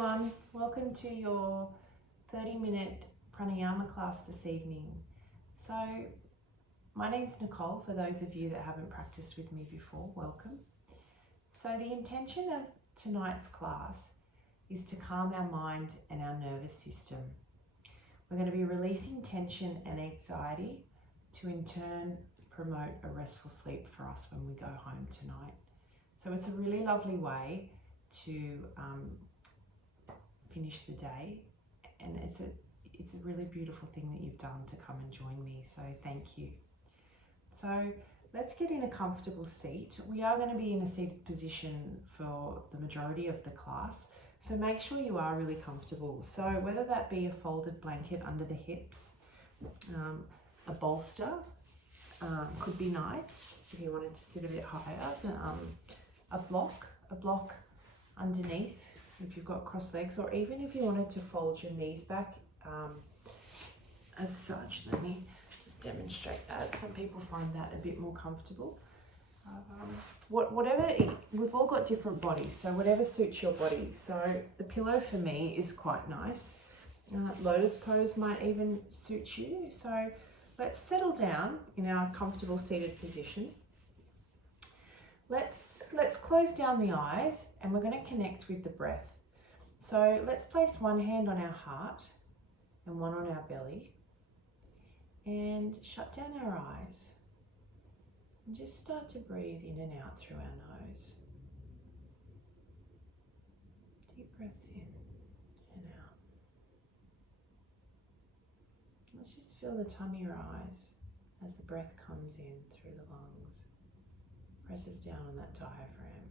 everyone, welcome to your 30-minute pranayama class this evening. So my name's Nicole, for those of you that haven't practiced with me before, welcome. So the intention of tonight's class is to calm our mind and our nervous system. We're going to be releasing tension and anxiety to in turn promote a restful sleep for us when we go home tonight. So it's a really lovely way to finish the day, and it's a really beautiful thing that you've done to come and join me, so thank you. So let's get in a comfortable seat. We are going to be in a seated position for the majority of the class, so make sure you are really comfortable. So whether that be a folded blanket under the hips, a bolster could be nice if you wanted to sit a bit higher, a block underneath if you've got crossed legs, or even if you wanted to fold your knees back as such. Let me just demonstrate that. Some people find that a bit more comfortable. We've all got different bodies, so whatever suits your body. So the pillow for me is quite nice. Lotus pose might even suit you. So let's settle down in our comfortable seated position. Let's close down the eyes, and we're going to connect with the breath. So let's place one hand on our heart and one on our belly, and shut down our eyes and just start to breathe in and out through our nose. Deep breaths in and out. Let's just feel the tummy rise as the breath comes in through the lungs, presses down on that diaphragm.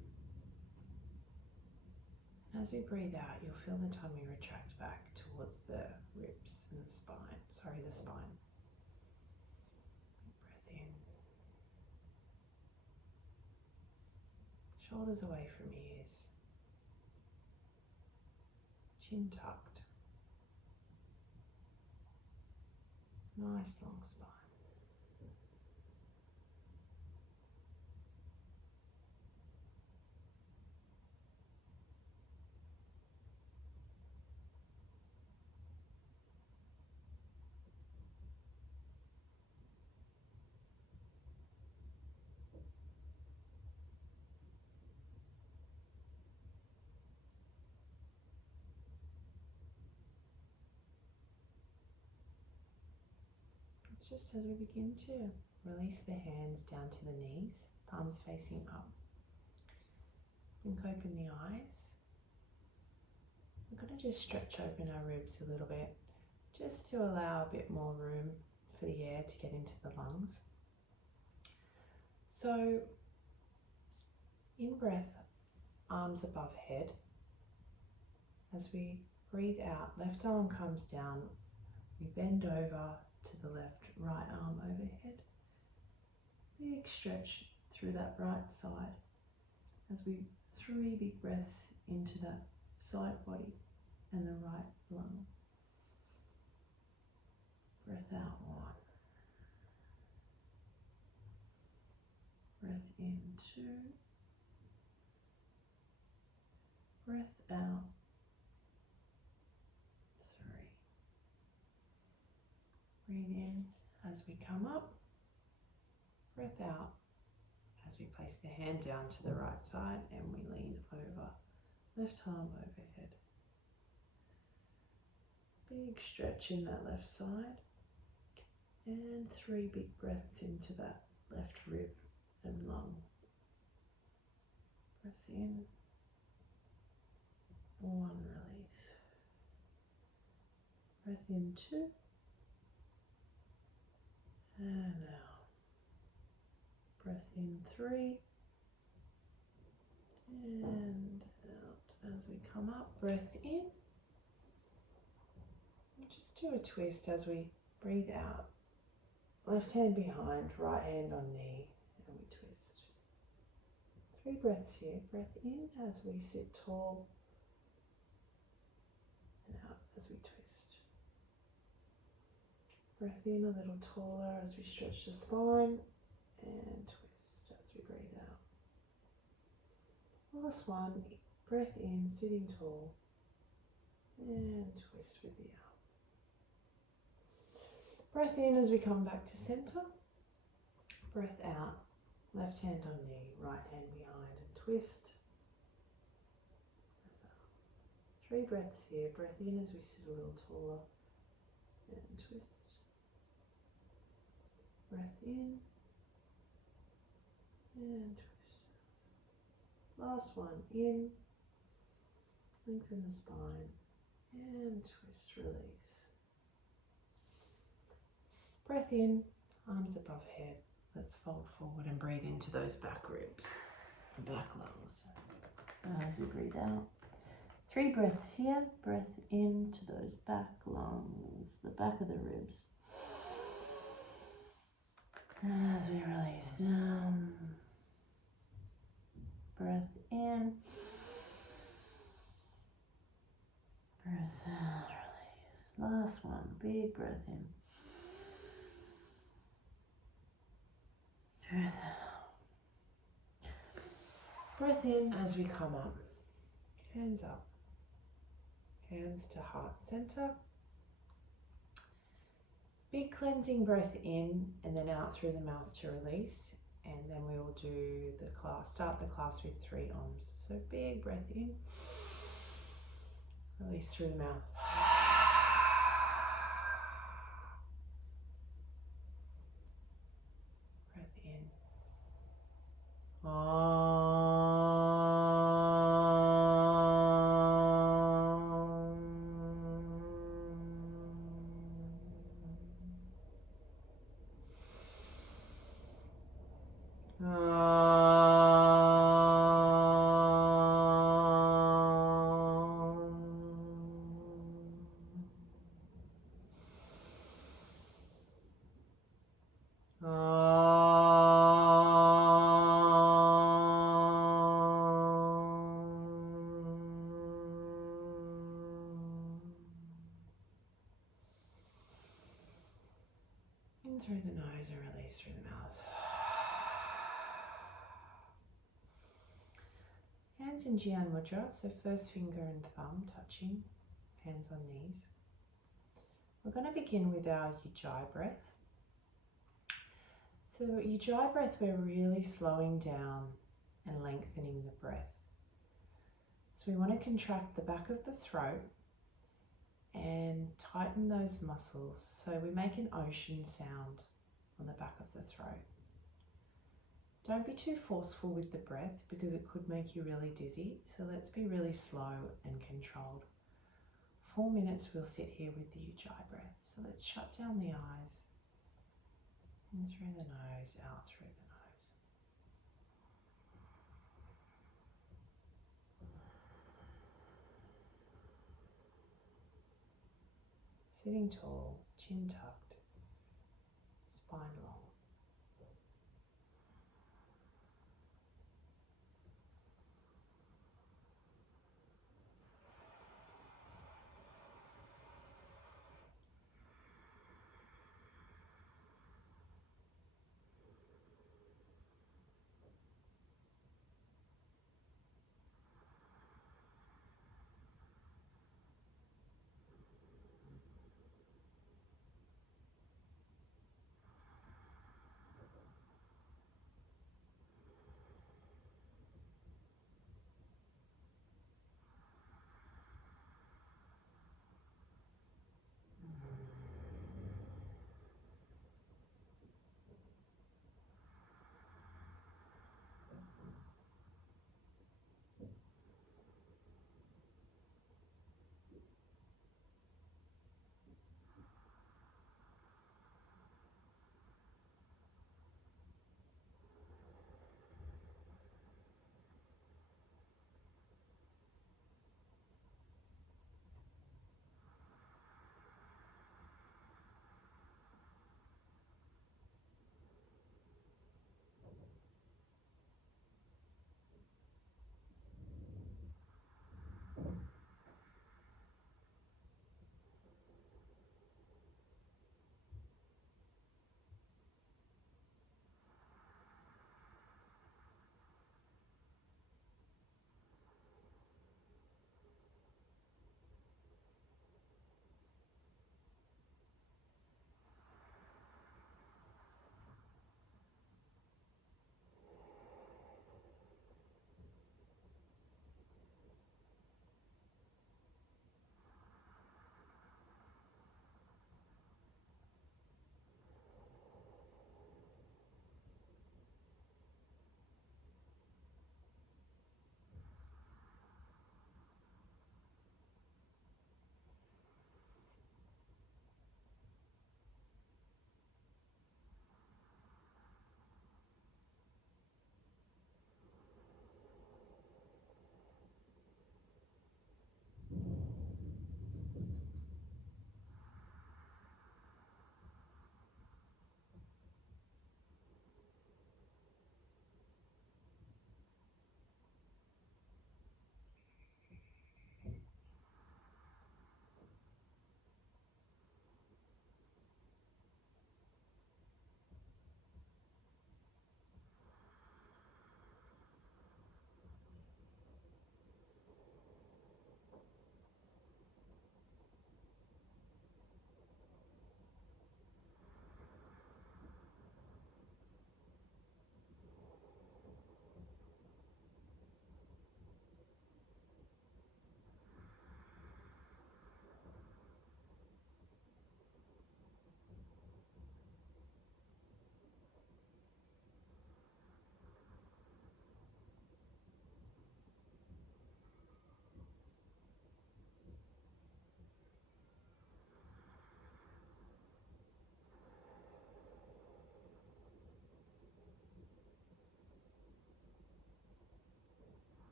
And as we breathe out, you'll feel the tummy retract back towards the ribs and the spine. The spine. Breath in. Shoulders away from ears. Chin tucked. Nice long spine. Just as we begin to release the hands down to the knees, palms facing up. Blink open the eyes. We're going to just stretch open our ribs a little bit, just to allow a bit more room for the air to get into the lungs. So, in breath, arms above head. As we breathe out, left arm comes down, we bend over to the left, right arm overhead. Big stretch through that right side as we 3 big breaths into that side body and the right lung. Breath out 1. Breath in 2. Breath out 3. Breathe in as we come up. Breath out as we place the hand down to the right side and we lean over. Left arm overhead. Big stretch in that left side. And 3 big breaths into that left rib and lung. Breath in. 1, release. Breath in 2. And out. Breath in 3. And out as we come up. Breath in. And just do a twist as we breathe out. Left hand behind, right hand on knee, and we twist. 3 breaths here. Breath in as we sit tall, and out as we twist. Breath in a little taller as we stretch the spine, and twist as we breathe out. Last one, breath in, sitting tall, And twist with the arm. Breath in as we come back to center. Breath out. Left hand on knee, right hand behind and twist. 3 breaths here. Breath in as we sit a little taller and twist. Breath in and twist. Last one, in, lengthen the spine and twist, release. Breath in, arms above head. Let's fold forward and breathe into those back ribs and back lungs. As we breathe out. 3 breaths here. Breath into those back lungs, the back of the ribs. As we release down. Breath in. Breath out, release. Last one, big breath in. Breath out. Breath in as we come up. Hands up. Hands to heart center. Big cleansing breath in and then out through the mouth to release. And then we will do the class, start the class with 3 ohms. So big breath in. Release through the mouth. Breath in. In through the nose and release through the mouth. Hands in Jnana Mudra, so first finger and thumb touching, hands on knees. We're going to begin with our Ujjayi breath. So Ujjayi breath, we're really slowing down and lengthening the breath. So we want to contract the back of the throat and tighten those muscles so we make an ocean sound on the back of the throat. Don't be too forceful with the breath because it could make you really dizzy. So let's be really slow and controlled. 4 minutes we'll sit here with the Ujjayi breath. So let's shut down the eyes. In through the nose, out through the nose. Sitting tall, chin tucked, spine long.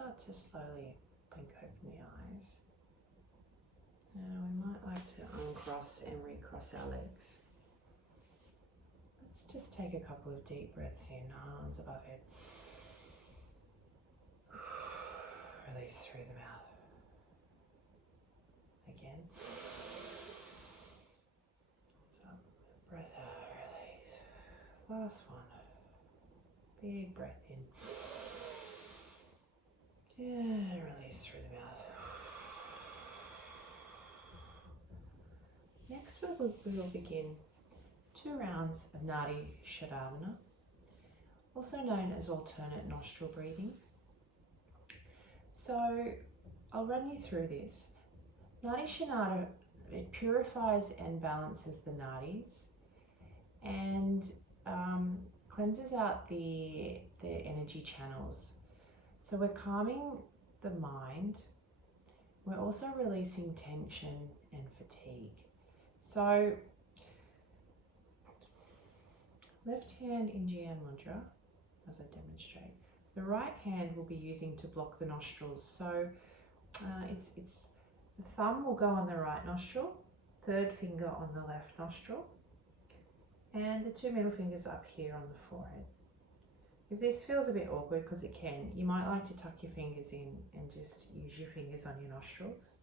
start to slowly blink open the eyes. Now we might like to uncross and recross our legs. Let's just take a couple of deep breaths in, arms above head. Release through the mouth. Again. Breath out, release. Last one. Big breath in. And release through the mouth. Next we will begin 2 rounds of Nadi Shavasana, also known as alternate nostril breathing. So I'll run you through this. Nadi Shavasana, it purifies and balances the nadis and cleanses out the energy channels. So we're calming the mind. We're also releasing tension and fatigue. So left hand in Jnana Mudra as I demonstrate. The right hand will be using to block the nostrils. So it's the thumb will go on the right nostril, third finger on the left nostril, and the 2 middle fingers up here on the forehead. If this feels a bit awkward, because it can, you might like to tuck your fingers in and just use your fingers on your nostrils.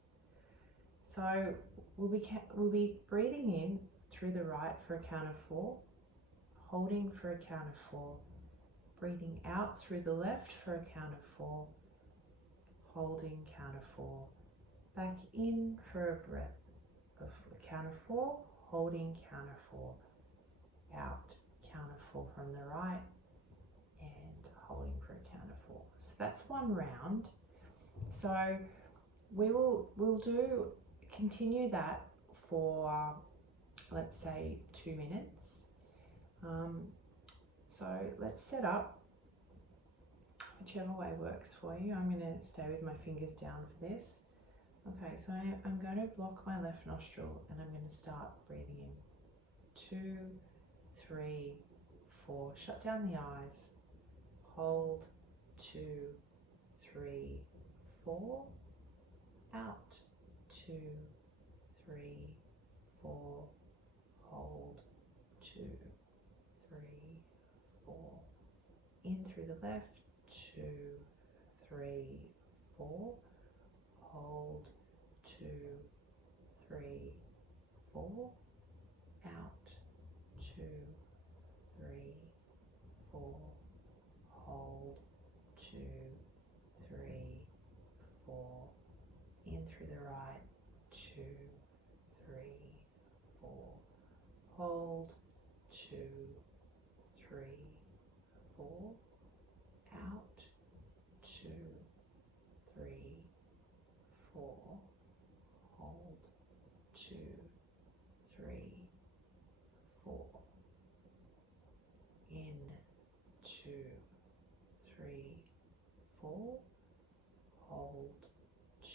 So we'll be breathing in through the right for a count of 4, holding for a count of 4, breathing out through the left for a count of 4, holding count of 4, back in for a breath of a count of 4, holding count of 4, out count of 4 from the right, and holding for a count of 4. So that's 1 round. So we'll continue that for let's say 2 minutes. So let's set up whichever way works for you. I'm going to stay with my fingers down for this. Okay, so I'm going to block my left nostril and I'm going to start breathing in. 2, 3, 4. Shut down the eyes. Hold. 2, 3, 4. Out. 2, 3, 4. Hold. 2, 3, 4. In through the left. 2, 3, 4. Hold. 2, 3, 4. Out. 2, 3, 4. Hold. 2, 3, 4. In through the right. 2, 3, 4. Hold. 2, 3, 4. Out. 2, 3, 4. Hold. 2, 3, 4. In. 2, 3, 4. Hold.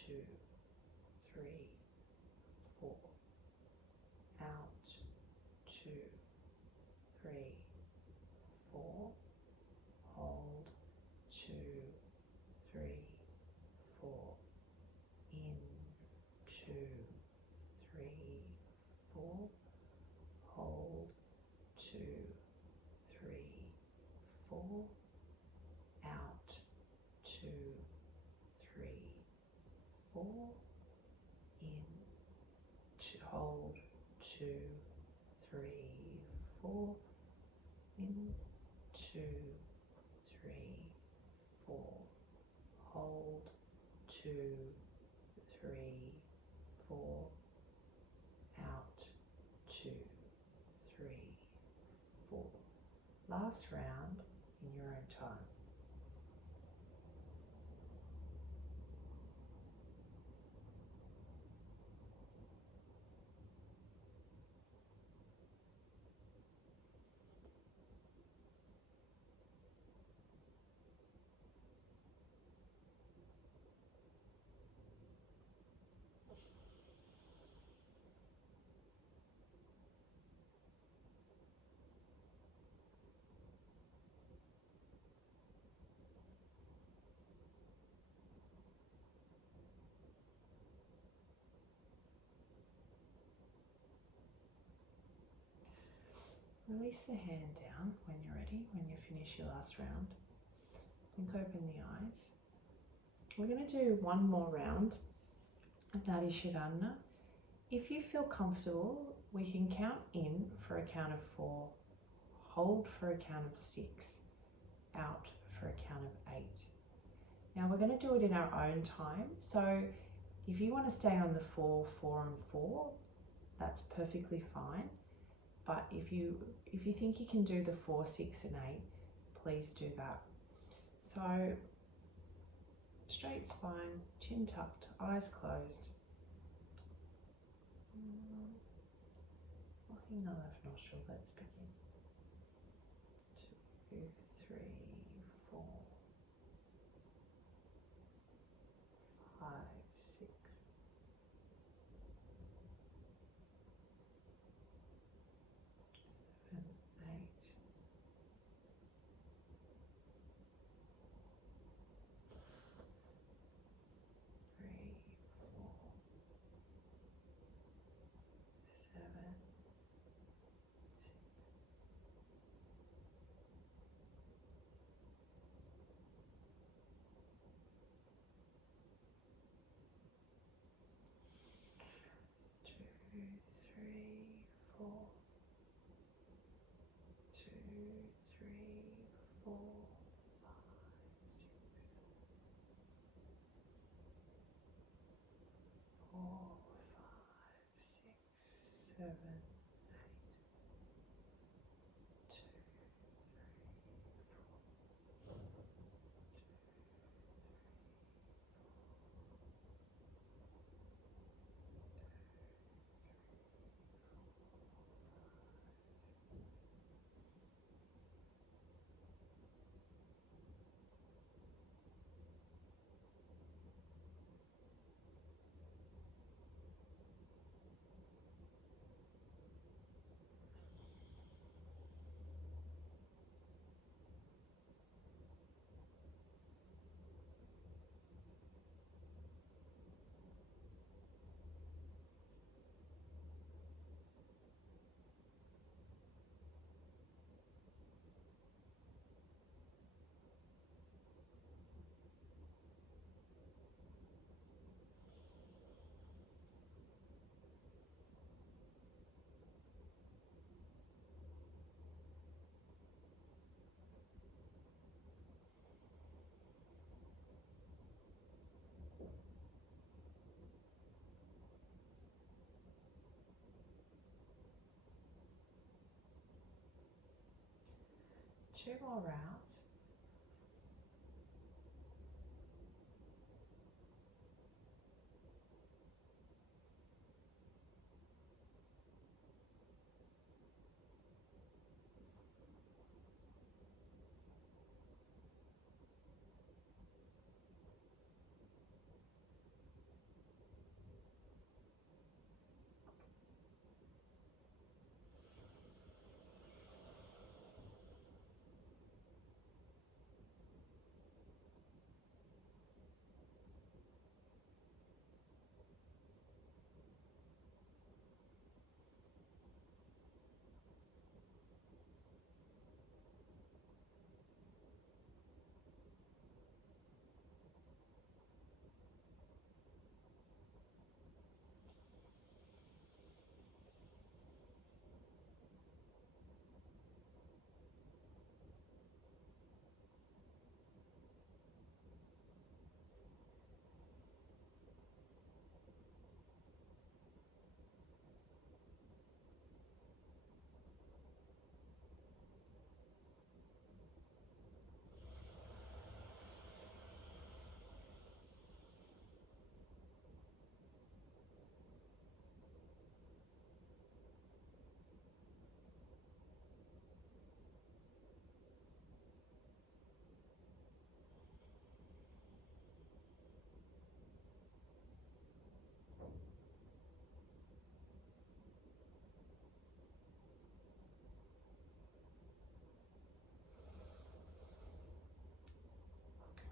2, 3, 4. Out. 2, 3, 4. Hold. 2, 3, 4. In. 2, 3, 4. Hold. 2, 3, 4. Out. 2, 3, 4. In. Hold. 2, 3, 4. In. 2, 3, 4. Hold. 2, 3, 4. Out. 2, 3, 4. Last round in your own time. Release the hand down when you're ready, when you finish your last round. Blink open the eyes. We're going to do one more round of Nadi Shavasana. If you feel comfortable, we can count in for a count of 4, hold for a count of 6, out for a count of 8. Now we're going to do it in our own time. So if you want to stay on the 4, 4 and 4, that's perfectly fine. But if you think you can do the 4, 6 and 8, please do that. So straight spine, chin tucked, eyes closed. Locking the left nostril, let's begin. 2, 3, 4, 5, 6. 7, 8. 3, 4, 7, 6. 2, 3, 4. 2, 3, 4, 5, 6. 4, 5, 6, 7, 8. 2, 2 more rounds.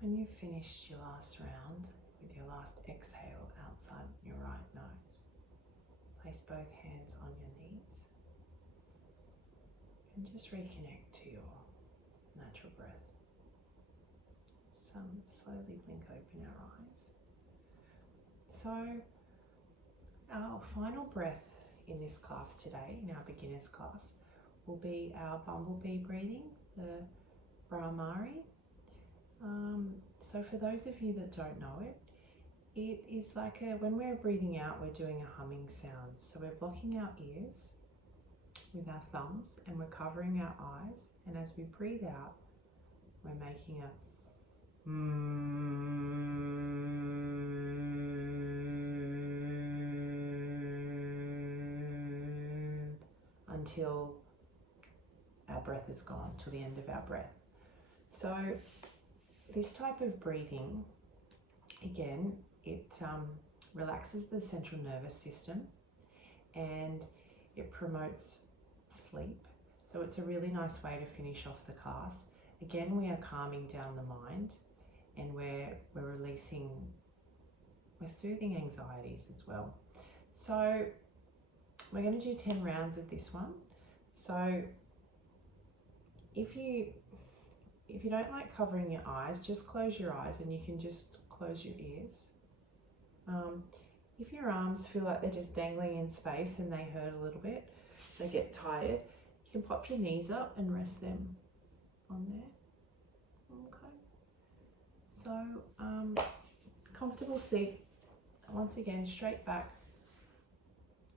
When you've finished your last round with your last exhale outside your right nose, place both hands on your knees And just reconnect to your natural breath. Slowly blink open our eyes. So our final breath in this class today, in our beginner's class, will be our bumblebee breathing, the Brahmari. So for those of you that don't know it, it is like when we're breathing out, we're doing a humming sound. So we're blocking our ears with our thumbs and we're covering our eyes. And as we breathe out, we're making a until our breath is gone, till the end of our breath. So this type of breathing, again, it relaxes the central nervous system and it promotes sleep. So it's a really nice way to finish off the class. Again, we are calming down the mind and we're releasing, we're soothing anxieties as well. So we're going to do 10 rounds of this one. So if you don't like covering your eyes, just close your eyes and you can just close your ears. If your arms feel like they're just dangling in space and they hurt a little bit, they get tired, you can pop your knees up and rest them on there. Okay. So comfortable seat, once again, straight back,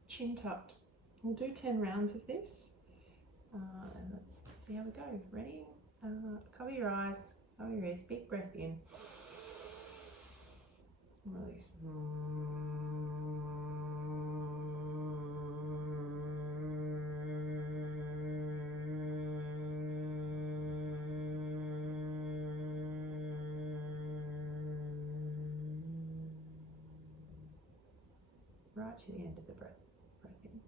chin tucked. We'll do 10 rounds of this and let's see how we go. Ready? Cover your eyes, cover your ears, big breath in. Release. Right to the end of the breath. Breath in.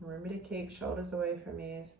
Remember to keep shoulders away from ears.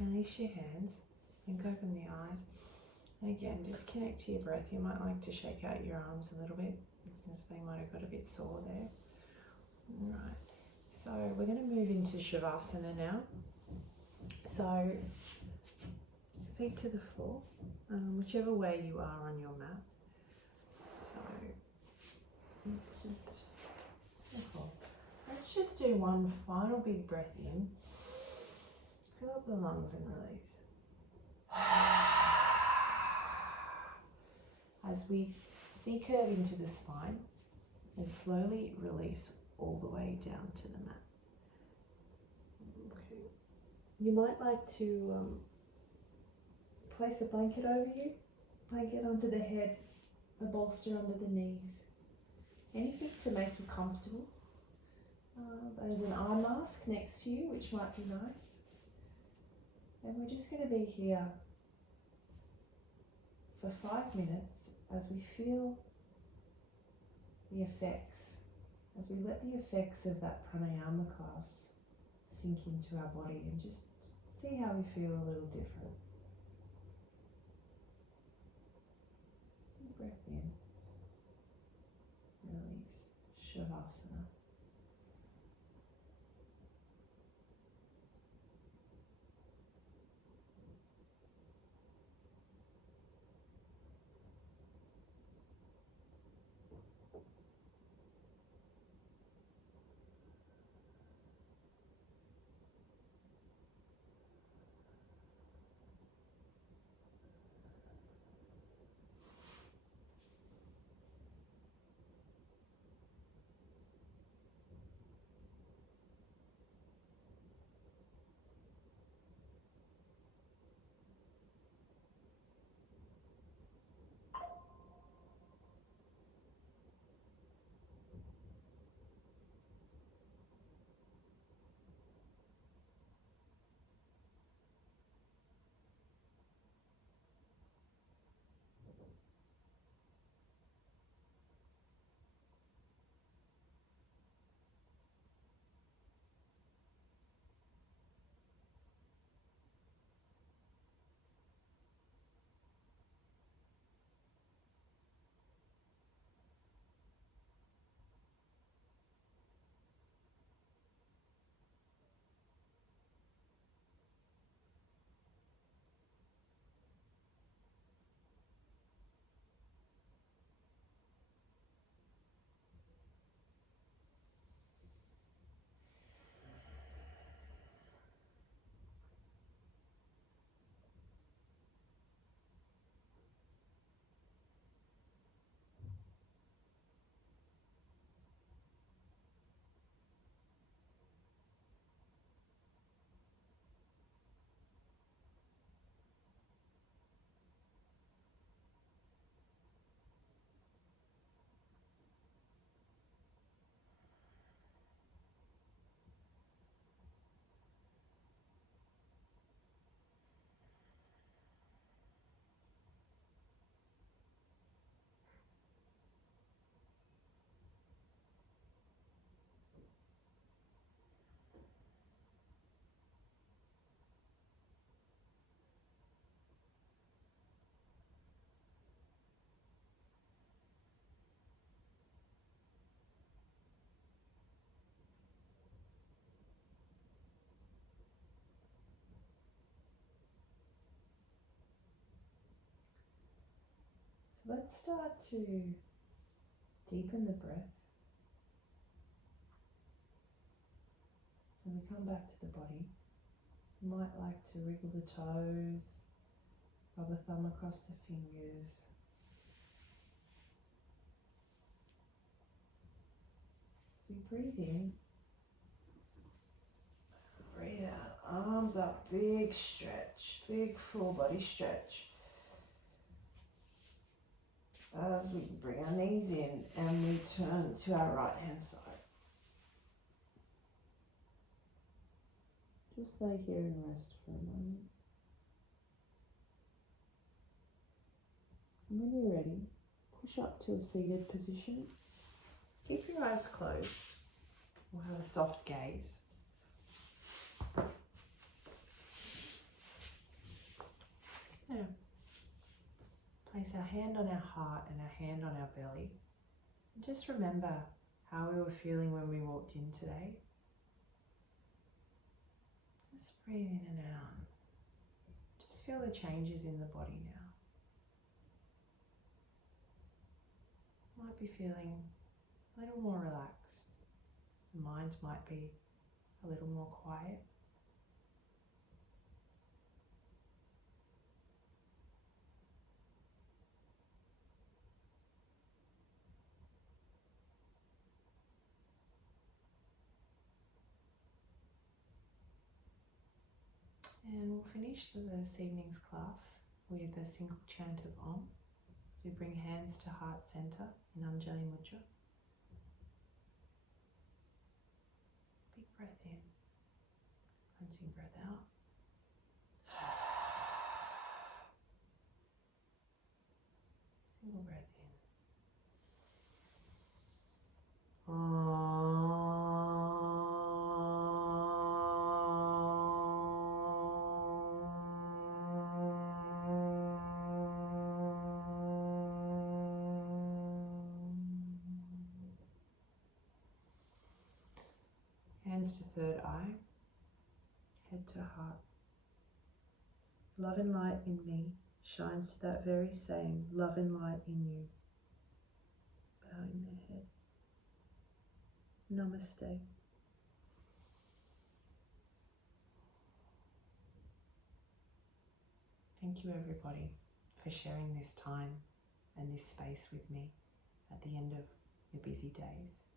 Release your hands, think open the eyes, and again just connect to your breath. You might like to shake out your arms a little bit because they might have got a bit sore there. Alright, so we're going to move into Shavasana now. So feet to the floor, whichever way you are on your mat. So Let's just do one final big breath in. Fill up the lungs and release. As we C-curve into the spine and slowly release all the way down to the mat. Okay. You might like to place a blanket over you, blanket under the head, a bolster under the knees. Anything to make you comfortable. There's an eye mask next to you, which might be nice. And we're just going to be here for 5 minutes as we feel the effects, as we let the effects of that pranayama class sink into our body and just see how we feel a little different. Breath in, release, Shavasana. So let's start to deepen the breath. As we come back to the body, you might like to wriggle the toes, rub a thumb across the fingers. So you breathe in, breathe out, arms up, big stretch, big full body stretch. As we bring our knees in and we turn to our right hand side. Just lay here and rest for a moment. And when you're ready, push up to a seated position. Keep your eyes closed. We'll have a soft gaze. Just going to place our hand on our heart and our hand on our belly. And just remember how we were feeling when we walked in today. Just breathe in and out. Just feel the changes in the body now. Might be feeling a little more relaxed. The mind might be a little more quiet. And we'll finish this evening's class with a single chant of Om. So we bring hands to heart center in Anjali Mudra. Big breath in, cleansing breath out. Single breath in. Hands to third eye, head to heart. Love and light in me shines to that very same love and light in you. Bowing their head. Namaste. Thank you everybody for sharing this time and this space with me at the end of your busy days.